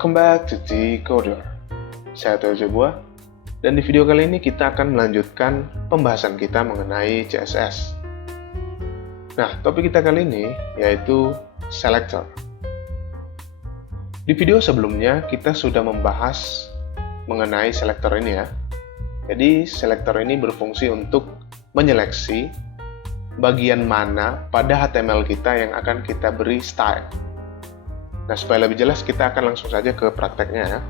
Welcome back to T-Coder. Saya Tejo Buah, dan di video kali ini kita akan melanjutkan pembahasan kita mengenai CSS. Nah, topik kita kali ini yaitu selector. Di video sebelumnya kita sudah membahas mengenai selector ini ya. Jadi selector ini berfungsi untuk menyeleksi bagian mana pada HTML kita yang akan kita beri style. Nah, supaya lebih jelas kita akan langsung saja ke prakteknya ya.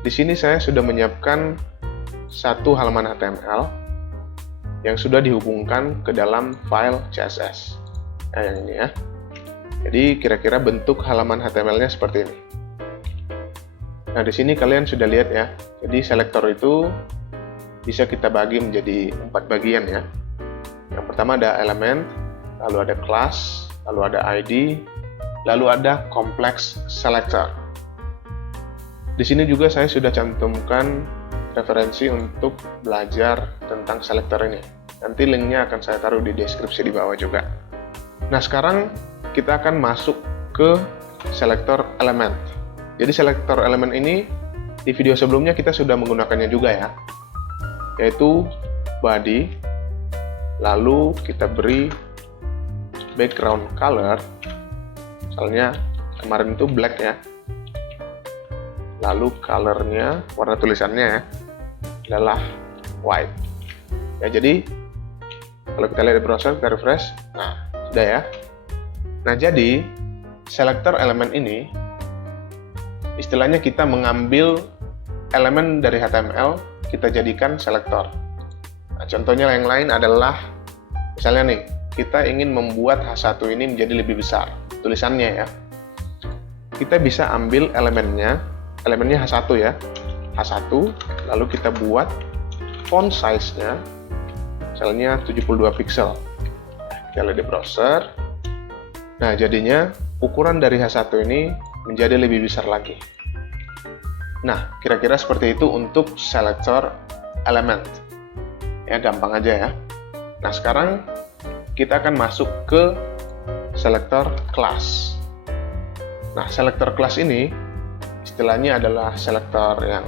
Di sini saya sudah menyiapkan satu halaman HTML yang sudah dihubungkan ke dalam file CSS. Nah, yang ini ya. Jadi kira-kira bentuk halaman HTML-nya seperti ini. Nah, di sini kalian sudah lihat ya. Jadi selektor itu bisa kita bagi menjadi 4 bagian ya. Yang pertama ada elemen, lalu ada class, lalu ada ID, lalu ada complex selector. Di sini juga saya sudah cantumkan referensi untuk belajar tentang selector ini. Nanti linknya akan saya taruh di deskripsi di bawah juga. Nah, sekarang kita akan masuk ke selector element. Jadi selector element ini di video sebelumnya kita sudah menggunakannya juga ya, yaitu body, lalu kita beri background color. Misalnya kemarin itu black ya, lalu colornya, warna tulisannya ya, adalah white ya. Jadi kalau kita lihat di browser, kita refresh, nah sudah ya. Nah, jadi selector elemen ini istilahnya kita mengambil elemen dari HTML, kita jadikan selektor. Nah, contohnya yang lain adalah misalnya nih, kita ingin membuat H1 ini menjadi lebih besar tulisannya ya. Kita bisa ambil elemennya H1 ya, H1, lalu kita buat font size-nya misalnya 72 pixel. Kita lihat di browser. Nah, jadinya ukuran dari H1 ini menjadi lebih besar lagi. Nah, kira-kira seperti itu untuk selector element. Ya, gampang aja ya. Nah, sekarang kita akan masuk ke selector class. Nah, selector class ini istilahnya adalah selector yang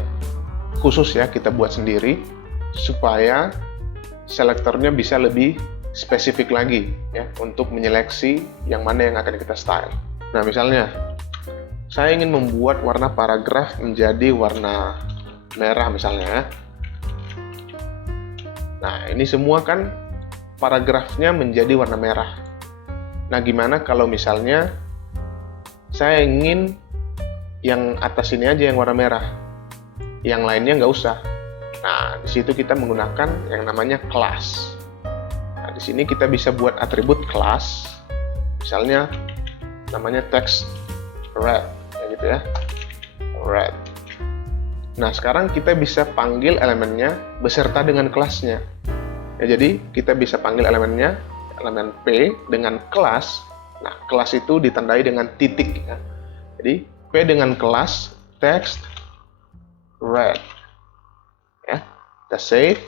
khusus ya, kita buat sendiri supaya selektornya bisa lebih spesifik lagi ya, untuk menyeleksi yang mana yang akan kita style. Nah, misalnya saya ingin membuat warna paragraf menjadi warna merah misalnya ya. Nah, ini semua kan paragrafnya menjadi warna merah. Nah, gimana kalau misalnya saya ingin yang atas ini aja yang warna merah, yang lainnya nggak usah. Nah, di situ kita menggunakan yang namanya class. Nah, di sini kita bisa buat atribut class, misalnya namanya text red, kayak gitu ya, red. Nah, sekarang kita bisa panggil elemennya beserta dengan kelasnya. Ya, jadi kita bisa panggil elemennya, elemen P dengan kelas. Nah, kelas itu ditandai dengan titik ya. Jadi P dengan kelas text red ya, kita save.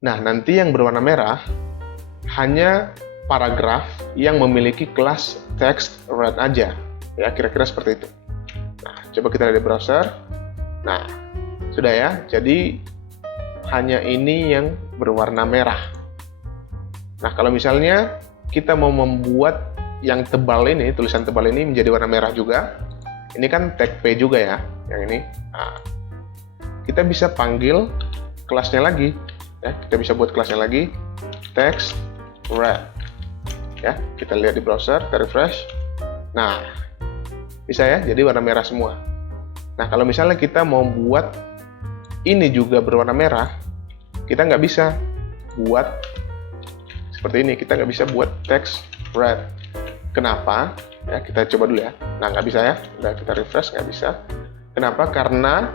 Nah, nanti yang berwarna merah hanya paragraf yang memiliki kelas text red aja ya, kira-kira seperti itu. Nah, coba kita lihat di browser. Nah, sudah ya, jadi hanya ini yang berwarna merah. Nah, kalau misalnya kita mau membuat yang tebal ini, tulisan tebal ini menjadi warna merah juga, ini kan tag P juga ya, yang ini. Nah, kita bisa panggil kelasnya lagi, ya. Kita bisa buat kelasnya lagi, text red, ya. Kita lihat di browser, kita refresh. Nah, bisa ya, jadi warna merah semua. Nah, kalau misalnya kita mau buat ini juga berwarna merah, kita nggak bisa buat seperti ini, kita nggak bisa buat text red. Kenapa? Ya, kita coba dulu ya. Nah, nggak bisa ya. Udah kita refresh, nggak bisa. Kenapa? Karena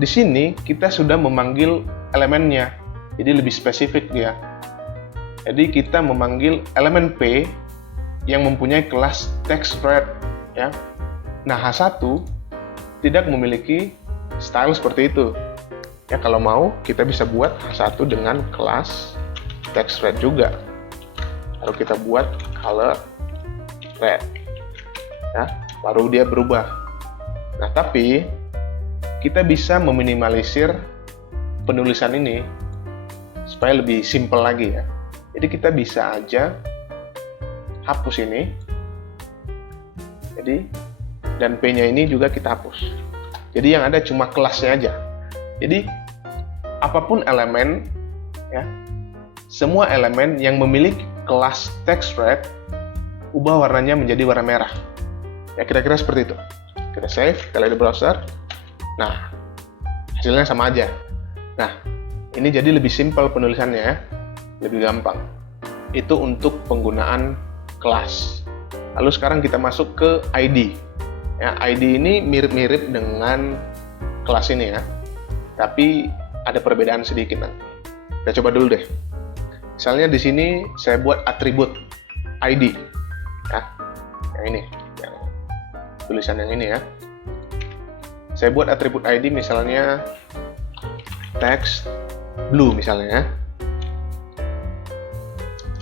di sini kita sudah memanggil elemennya, jadi lebih spesifik dia. Jadi kita memanggil elemen P yang mempunyai kelas text red ya. Nah, H1 tidak memiliki style seperti itu. Ya, kalau mau kita bisa buat H1 dengan kelas text red juga. Lalu kita buat color red ya, baru dia berubah. Nah, tapi kita bisa meminimalisir penulisan ini supaya lebih simple lagi ya. Jadi kita bisa aja hapus ini. Jadi dan P-nya ini juga kita hapus. Jadi yang ada cuma kelasnya aja. Jadi apapun elemen ya, semua elemen yang memiliki kelas TextRed, ubah warnanya menjadi warna merah. Ya kira-kira seperti itu. Kita save, kita lihat di browser. Nah, hasilnya sama aja. Nah, ini jadi lebih simpel penulisannya ya, lebih gampang. Itu untuk penggunaan kelas. Lalu sekarang kita masuk ke ID. Ya, ID ini mirip-mirip dengan kelas ini ya, tapi ada perbedaan sedikit nanti. Kita coba dulu deh. Misalnya di sini saya buat atribut ID, ya, yang ini, yang tulisan yang ini ya. Saya buat atribut ID misalnya text blue misalnya ya.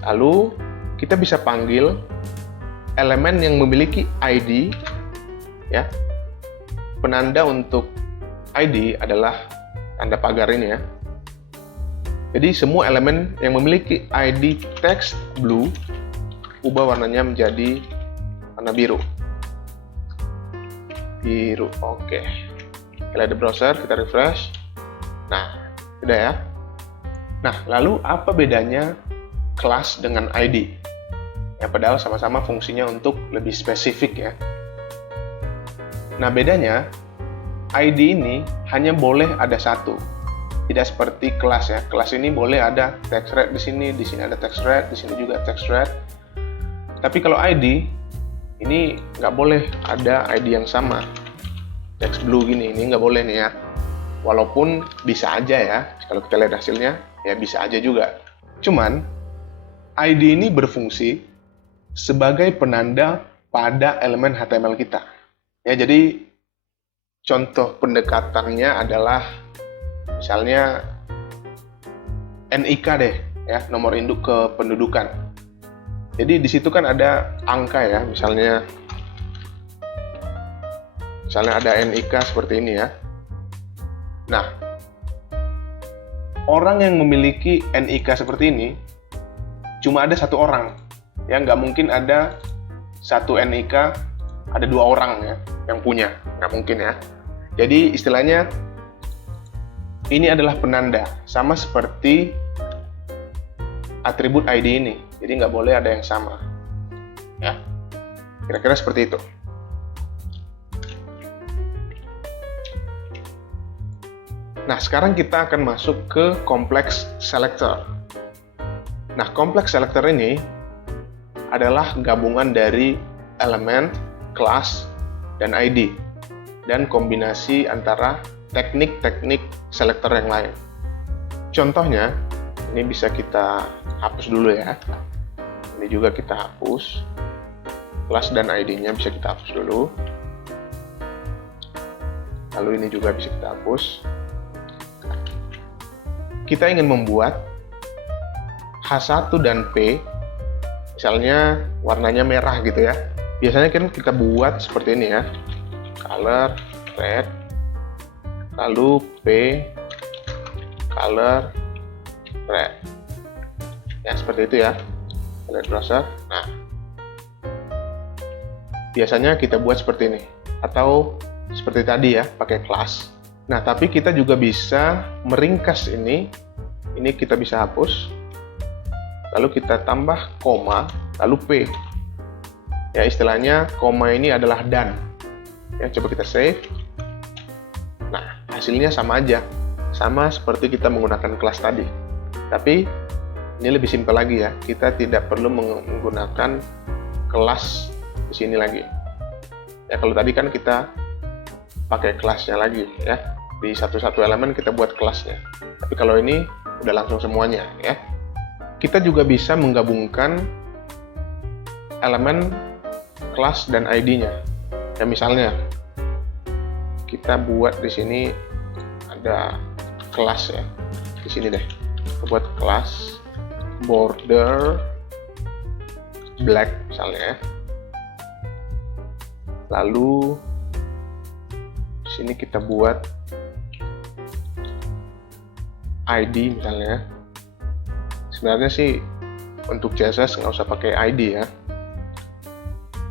Lalu kita bisa panggil elemen yang memiliki ID ya. Penanda untuk ID adalah tanda pagar ini ya. Jadi semua elemen yang memiliki ID text blue, ubah warnanya menjadi warna biru. Biru, oke. Kita lihat di browser, kita refresh. Nah, udah ya. Nah, lalu apa bedanya kelas dengan ID? Ya, padahal sama-sama fungsinya untuk lebih spesifik ya. Nah, bedanya ID ini hanya boleh ada satu. Tidak seperti kelas ya. Kelas ini boleh ada TextRed di sini ada TextRed, di sini juga TextRed. Tapi kalau ID ini nggak boleh ada ID yang sama. Text blue gini, ini nggak boleh nih ya. Walaupun bisa aja ya, kalau kita lihat hasilnya, ya bisa aja juga. Cuman, ID ini berfungsi sebagai penanda pada elemen HTML kita. Ya, jadi contoh pendekatannya adalah misalnya NIK deh, ya, nomor induk kependudukan. Jadi di situ kan ada angka ya, misalnya ada NIK seperti ini ya. Nah, orang yang memiliki NIK seperti ini cuma ada satu orang. Ya, nggak mungkin ada satu NIK ada dua orang ya yang punya, nggak mungkin ya. Jadi istilahnya ini adalah penanda, sama seperti atribut ID ini. Jadi nggak boleh ada yang sama. Ya, kira-kira seperti itu. Nah, sekarang kita akan masuk ke complex selector. Nah, complex selector ini adalah gabungan dari elemen, kelas, dan ID, dan kombinasi antara teknik-teknik selector yang lain. Contohnya, ini bisa kita hapus dulu ya. Ini juga kita hapus. Kelas dan ID-nya bisa kita hapus dulu. Lalu ini juga bisa kita hapus. Kita ingin membuat H1 dan P, misalnya warnanya merah gitu ya. Biasanya kan kita buat seperti ini ya, color red, lalu P color red. Ya seperti itu ya, lihat browser. Nah, biasanya kita buat seperti ini, atau seperti tadi ya, pakai class. Nah, tapi kita juga bisa meringkas ini kita bisa hapus, lalu kita tambah koma, lalu P. Ya, istilahnya koma ini adalah dan. Ya, coba kita save. Nah, hasilnya sama aja, sama seperti kita menggunakan kelas tadi. Tapi ini lebih simpel lagi ya, kita tidak perlu menggunakan kelas di sini lagi. Ya, kalau tadi kan kita pakai kelasnya lagi ya, di satu-satu elemen kita buat kelasnya. Tapi kalau ini udah langsung semuanya ya. Kita juga bisa menggabungkan elemen, kelas, dan ID-nya. Ya, misalnya kita buat di sini ada kelas ya, di sini deh. Kita buat kelas border black misalnya ya. Lalu sini kita buat ID misalnya. Sebenarnya sih untuk CSS nggak usah pakai ID ya,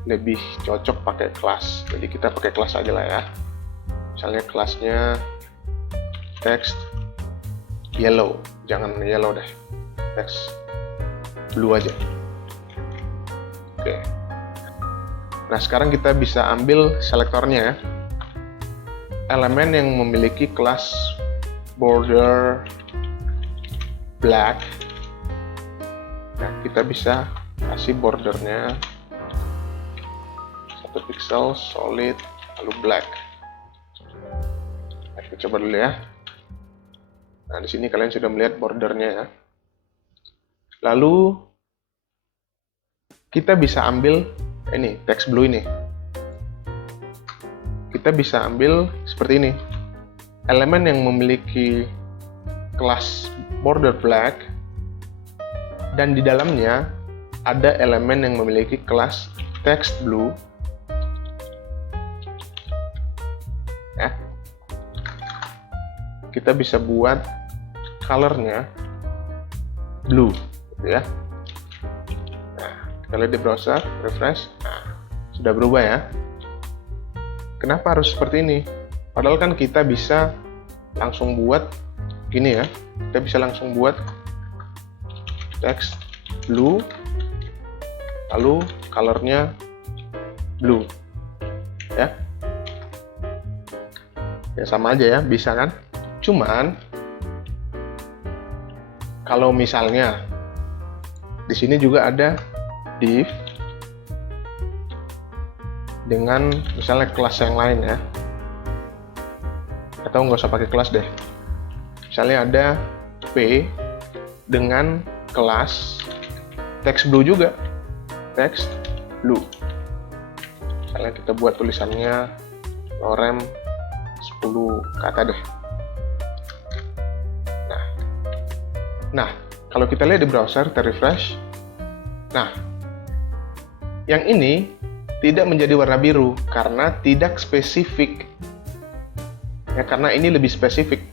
lebih cocok pakai kelas. Jadi kita pakai kelas aja lah ya. Misalnya kelasnya text yellow, jangan yellow deh, text blue aja. Oke. Nah sekarang kita bisa ambil selektornya ya, elemen yang memiliki kelas border black. Nah kita bisa kasih bordernya 1 pixel solid lalu black. Nah, kita coba dulu ya. Nah di sini kalian sudah melihat bordernya ya. Lalu kita bisa ambil ini text blue ini. Kita bisa ambil seperti ini, elemen yang memiliki kelas border black dan di dalamnya ada elemen yang memiliki kelas text blue ya. Kita bisa buat colornya blue gitu ya. Nah, kita lihat di browser, refresh, nah, sudah berubah ya. Kenapa harus seperti ini? Padahal kan kita bisa langsung buat gini ya, kita bisa langsung buat text blue lalu colornya blue ya. Ya sama aja ya, bisa kan? Cuman kalau misalnya di sini juga ada div dengan misalnya kelas yang lain ya, atau nggak usah pakai kelas deh. Misalnya ada p dengan kelas text blue juga, text blue. Misalnya kita buat tulisannya lorem 10 kata deh. Nah, kalau kita lihat di browser, kita refresh. Nah, yang ini tidak menjadi warna biru karena tidak spesifik. Ya, karena ini lebih spesifik.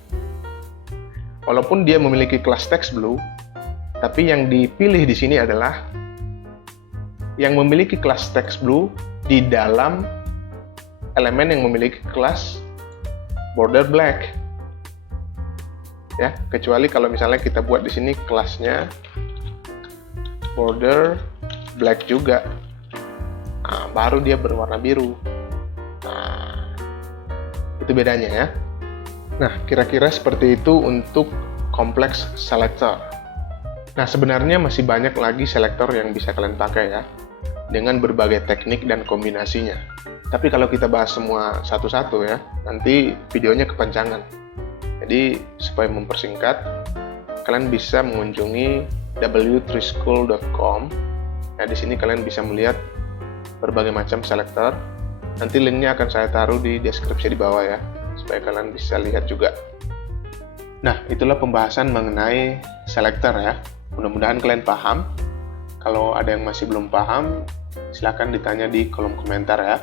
Walaupun dia memiliki kelas text blue, tapi yang dipilih di sini adalah yang memiliki kelas text blue di dalam elemen yang memiliki kelas border black. Ya, kecuali kalau misalnya kita buat di sini kelasnya border black juga, nah, baru dia berwarna biru. Nah, itu bedanya ya. Nah, kira-kira seperti itu untuk kompleks selector. Nah, sebenarnya masih banyak lagi selektor yang bisa kalian pakai ya, dengan berbagai teknik dan kombinasinya. Tapi kalau kita bahas semua satu-satu ya, nanti videonya kepanjangan. Jadi, supaya mempersingkat, kalian bisa mengunjungi w3school.com. Nah, di sini kalian bisa melihat berbagai macam selektor. Nanti linknya akan saya taruh di deskripsi di bawah ya, supaya kalian bisa lihat juga. Nah, itulah pembahasan mengenai selektor ya. Mudah-mudahan kalian paham. Kalau ada yang masih belum paham, silahkan ditanya di kolom komentar ya.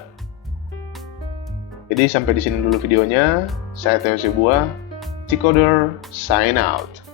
Jadi sampai di sini dulu videonya. Saya Theo Sibuan, T-Coder, sign out.